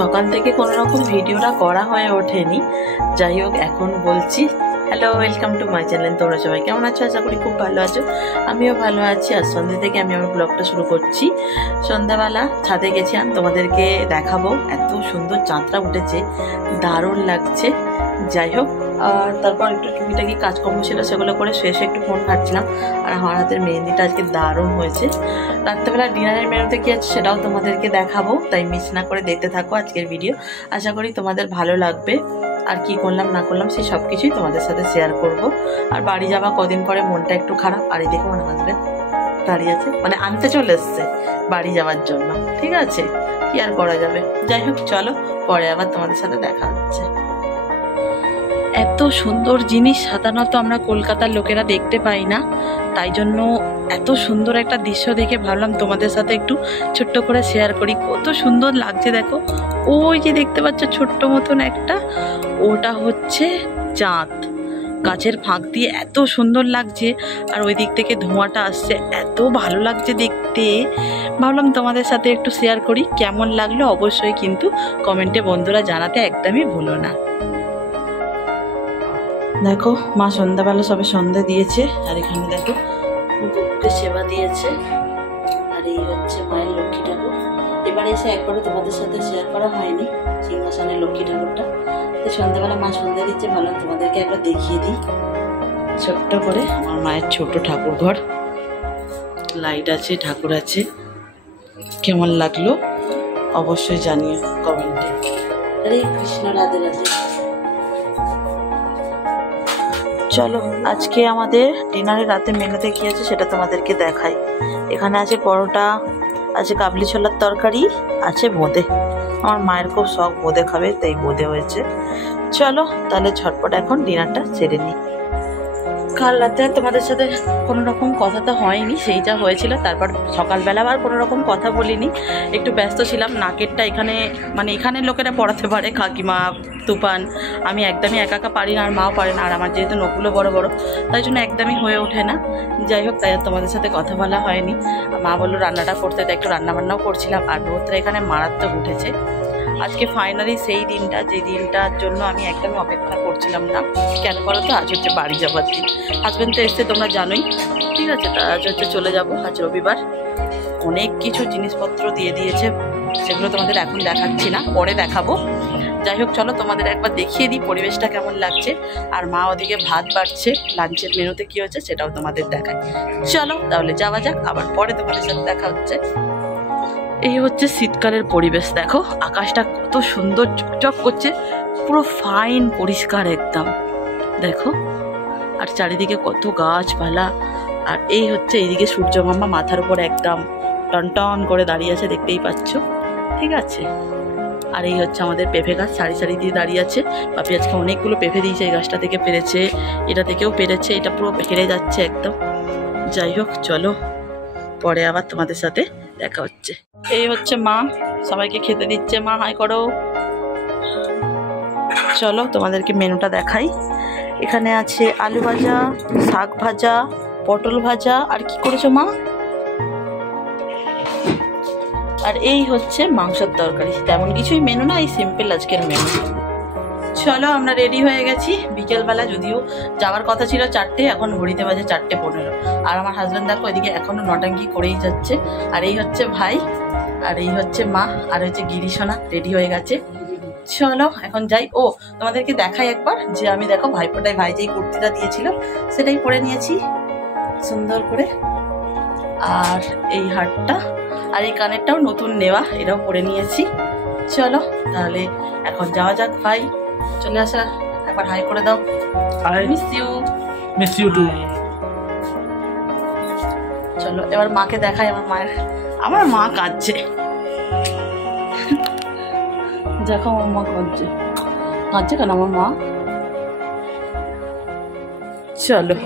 সকাল থেকে কোনো রকম ভিডিওটা করা হয়ে ওঠেনি। যাই হোক, এখন বলছি। Hello, welcome to my channel. তোমরা সবাই কেমন আছো? আশা করি খুব ভালো আছো। আমিও ভালো আছি। আর সন্ধ্যে থেকে আমি আমার ব্লগটা শুরু করছি। সন্ধ্যাবেলা ছাদে গেছিলাম, তোমাদেরকে দেখাবো। এত সুন্দর চাঁদটা উঠেছে, দারুণ লাগছে। যাই হোক, আর তারপর একটু টুকিটাকি কাজকর্ম ছিল, সেগুলো করে শেষে একটু ফোন ঘাটছিলাম। আর আমার হাতের মেহেন্দিটা আজকে দারুণ হয়েছে। রাত্রেবেলা ডিনারের মেনুতে কী আছে সেটাও তোমাদেরকে দেখাবো, তাই মিস না করে দেখতে থাকো আজকের ভিডিও। আশা করি তোমাদের ভালো লাগবে। আর কি করলাম না করলাম সেই সব কিছুই তোমাদের সাথে শেয়ার করব। আর বাড়ি যাওয়া কদিন পরে মনটা একটু খারাপ। আর এই দেখো আমার হাজবেন্ড দাঁড়িয়ে আছে, মানে আনতে চলে এসছে বাড়ি যাওয়ার জন্য। ঠিক আছে, কি আর করা যাবে। যাই হোক, চলো পরে আবার তোমাদের সাথে দেখা হচ্ছে। এত সুন্দর জিনিস সাধারণত আমরা কলকাতার লোকেরা দেখতে পাই না, তাই জন্য এত সুন্দর একটা দৃশ্য দেখে ভাবলাম তোমাদের সাথে একটু ছোট্ট করে শেয়ার করি। কত সুন্দর লাগছে দেখো। ওই যে দেখতে পাচ্ছ ছোট্ট মতন একটা, ওটা হচ্ছে চাঁদ। গাছের ফাঁক দিয়ে এত সুন্দর লাগছে, আর ওই দিক থেকে ধোঁয়াটা আসছে, এত ভালো লাগছে দেখতে। ভাবলাম তোমাদের সাথে একটু শেয়ার করি। কেমন লাগলো অবশ্যই কিন্তু কমেন্টে বন্ধুরা জানাতে একদমই ভুলো না। দেখো, মা সন্ধ্যাবেলা সবে সন্ধ্যা দিয়েছে। আর এখানে দেখো বুককে সেবা দিয়েছে। আর এই হচ্ছে মায়ের লক্ষ্মী ঠাকুর। এবারে এসে একবারও তোমাদের সাথে শেয়ার করা হয়নি সিংহাসনের লক্ষ্মী ঠাকুরটা। তো সন্ধ্যাবেলা মা সন্ধ্যা দিচ্ছে, ভাবলাম তোমাদেরকে একবার দেখিয়ে দিই ছোট্ট করে। আমার মায়ের ছোট ঠাকুর ঘর, লাইট আছে, ঠাকুর আছে। কেমন লাগলো অবশ্যই জানিও কমেন্টে। হরে কৃষ্ণ, রাধে রাধে। চলো, আজকে আমাদের ডিনারের রাতে মেনুতে কি আছে সেটা তোমাদেরকে দেখাই। এখানে আছে পরোটা, আছে কাবলি ছোলার তরকারি, আছে বোঁদে। আমার মায়ের খুব শখ বোঁদে খাবে, তাই বোঁদে হয়েছে। চলো তাহলে ঝটপট এখন ডিনারটা সেরে নিই। কাল রাতে তোমাদের সাথে কোনো রকম কথা তো হয়নি, সেই যা হয়েছিল। তারপর সকালবেলা আর কোনো রকম কথা বলিনি, একটু ব্যস্ত ছিলাম। নাকেরটা এখানে, মানে এখানের লোকেরা পড়াতে পারে, কাকিমা, তুফান। আমি একদমই একা একা পারি না, আর মাও পারে না। আর আমার যেহেতু নখগুলো বড় বড়, তাই জন্য একদমই হয়ে ওঠে না। যাই হোক, তাই আর তোমাদের সাথে কথা বলা হয়নি। মা বললো রান্নাটা করতে, তাই একটু রান্নাবান্নাও করছিলাম। আর রোদটা এখানে মারাত্মক উঠেছে। আজকে ফাইনালি সেই দিনটা, যে দিনটার জন্য আমি একদমই অপেক্ষা করছিলাম না। কেন বলো তো, আজ হচ্ছে বাড়ি যাবার দিন। হাজব্যান্ড তো এসছে, তোমরা জানোই। ঠিক আছে, তা আজ হচ্ছে চলে যাব। আজ রবিবার। অনেক কিছু জিনিসপত্র দিয়ে দিয়েছে, সেগুলো তোমাদের এখন দেখাচ্ছি না, পরে দেখাবো। যাই হোক, চলো তোমাদের একবার দেখিয়ে দিই পরিবেশটা কেমন লাগছে। আর মা ওদিকে ভাত বাড়ছে, লাঞ্চের মেনুতে কী হচ্ছে সেটাও তোমাদের দেখায়। চলো তাহলে যাওয়া যাক, আবার পরে তোমাদের সাথে দেখা হচ্ছে। এই হচ্ছে শীতকালের পরিবেশ। দেখো আকাশটা কত সুন্দর চকচক করছে, পুরো ফাইন পরিষ্কার একদম। দেখো, আর চারিদিকে কত গাছপালা। আর এই হচ্ছে এইদিকে সূর্য মামা মাথার উপর একদম টনটন করে দাঁড়িয়ে আছে, দেখতেই পাচ্ছ। ঠিক আছে, আর এই হচ্ছে আমাদের পেঁপে গাছ, সারি সারি দিয়ে দাঁড়িয়ে আছে। বাপি আজকে অনেকগুলো পেঁপে দিয়েছে, এই গাছটা থেকে পেরেছে, এটা থেকেও পেরেছে, এটা পুরো পেকে যাচ্ছে একদম। যাই হোক, চলো পরে আবার তোমাদের সাথে দেখা হচ্ছে। এই হচ্ছে মা, সবাইকে খেতে দিচ্ছে। মা হাই করো। চলো তোমাদেরকে মেনুটা দেখাই। এখানে আছে আলু ভাজা, শাক ভাজা, পটল ভাজা। আর কি করেছো মা? আর এই হচ্ছে মাংসের তরকারি। তেমন কিছুই মেনু না, এই সিম্পল আজকের মেনু। চলো আমরা রেডি হয়ে গেছি। বিকেলবেলা যদিও যাওয়ার কথা ছিল 4টে, এখন ঘড়িতে বাজে 4:15। আর আমার হাজব্যান্ড দেখো এদিকে এখনো নটাঙ্কি করেই যাচ্ছে। আর এই হচ্ছে ভাই, আর এই হচ্ছে মা, আর হচ্ছে গিরিশোনা রেডি হয়ে গেছে। চলো এখন যাই। ও তোমাদেরকে দেখাই একবার, যে আমি দেখো ভাইফোঁটায় ভাই যেই কুর্তিটা দিয়েছিল সেটাই পরে নিয়েছি সুন্দর করে। আর এই হারটা আর এই কানেরটাও নতুন নেওয়া, এটাও পরে নিয়েছি। চলো তাহলে এখন যাওয়া যাক। ভাই চলে আসা, একবার হাই করে দাও। Miss you. Miss you too. চলো এবার মাকে দেখাই। আমার মা কাঁদছে। দেখো আমার মা কাঁদছে কেন আমার মা? চলো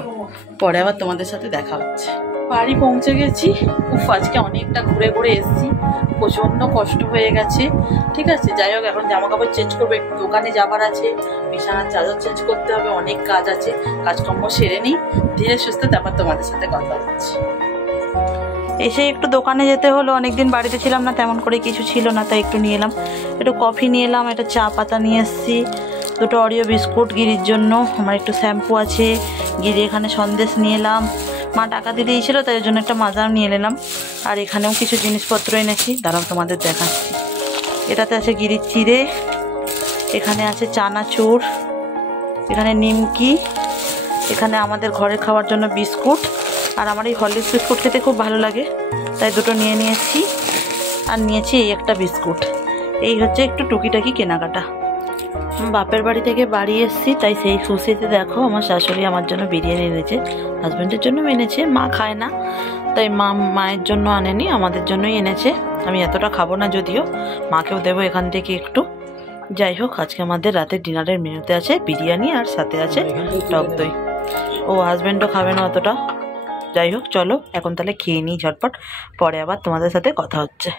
পরে আবার তোমাদের সাথে দেখা হচ্ছে। বাড়ি পৌঁছে গেছি। উফ, আজকে অনেকটা ঘুরে ঘুরে এসেছি, প্রচণ্ড কষ্ট হয়ে গেছে। ঠিক আছে, যাই হোক, এখন জামা কাপড় চেঞ্জ করবো, একটু দোকানে যাবার আছে, বিছানার চাদর চেঞ্জ করতে হবে, অনেক কাজ আছে। কাজকর্ম সেরে নিই, ধীরে সুস্থে তারপর তোমাদের সাথে কথা হচ্ছে। এসে একটু দোকানে যেতে হলো, অনেকদিন বাড়িতে ছিলাম না, তেমন করে কিছু ছিল না, তাই একটু নিয়ে এলাম, একটু কফি নিয়ে এলাম, একটা চা পাতা নিয়ে এসেছি, দুটো অরিও বিস্কুট গিরির জন্য, আমার একটু শ্যাম্পু আছে, গিরি এখানে সন্দেশ নিয়ে এলাম, মা টাকা দিয়ে দিয়েছিলো তাই জন্য একটা মাজাও নিয়ে এলাম, আর এখানেও কিছু জিনিসপত্র এনেছি, দাঁড়াও তোমাদের দেখাচ্ছি। এটাতে আছে গিরির চিড়ে, এখানে আছে চানাচুর, এখানে নিমকি, এখানে আমাদের ঘরে খাওয়ার জন্য বিস্কুট, আর আমার এই হরলিক্স বিস্কুট খেতে খুব ভালো লাগে তাই দুটো নিয়ে নিয়েছি, আর নিয়েছি এই একটা বিস্কুট। এই হচ্ছে একটু টুকিটাকি কেনাকাটা। বাপের বাড়ি থেকে বাড়ি এসেছি, তাই সেই খুশিতে দেখো আমার শাশুড়ি আমার জন্য বিরিয়ানি এনেছে, হাজব্যান্ডের জন্য এনেছে, মা খায় না তাই মায়ের জন্য আনেনি, আমাদের জন্যই এনেছে। আমি এতটা খাবো না, যদিও মাকেও দেবো এখান থেকে একটু। যাই হোক, আজকে আমাদের রাতের ডিনারের মেনুতে আছে বিরিয়ানি আর সাথে আছে টক দই। ও হাজব্যান্ডও খাবে না অতটা। যাই হোক, চলো এখন তাহলে খেয়ে নিই ঝটপট, পরে আবার তোমাদের সাথে কথা হচ্ছে।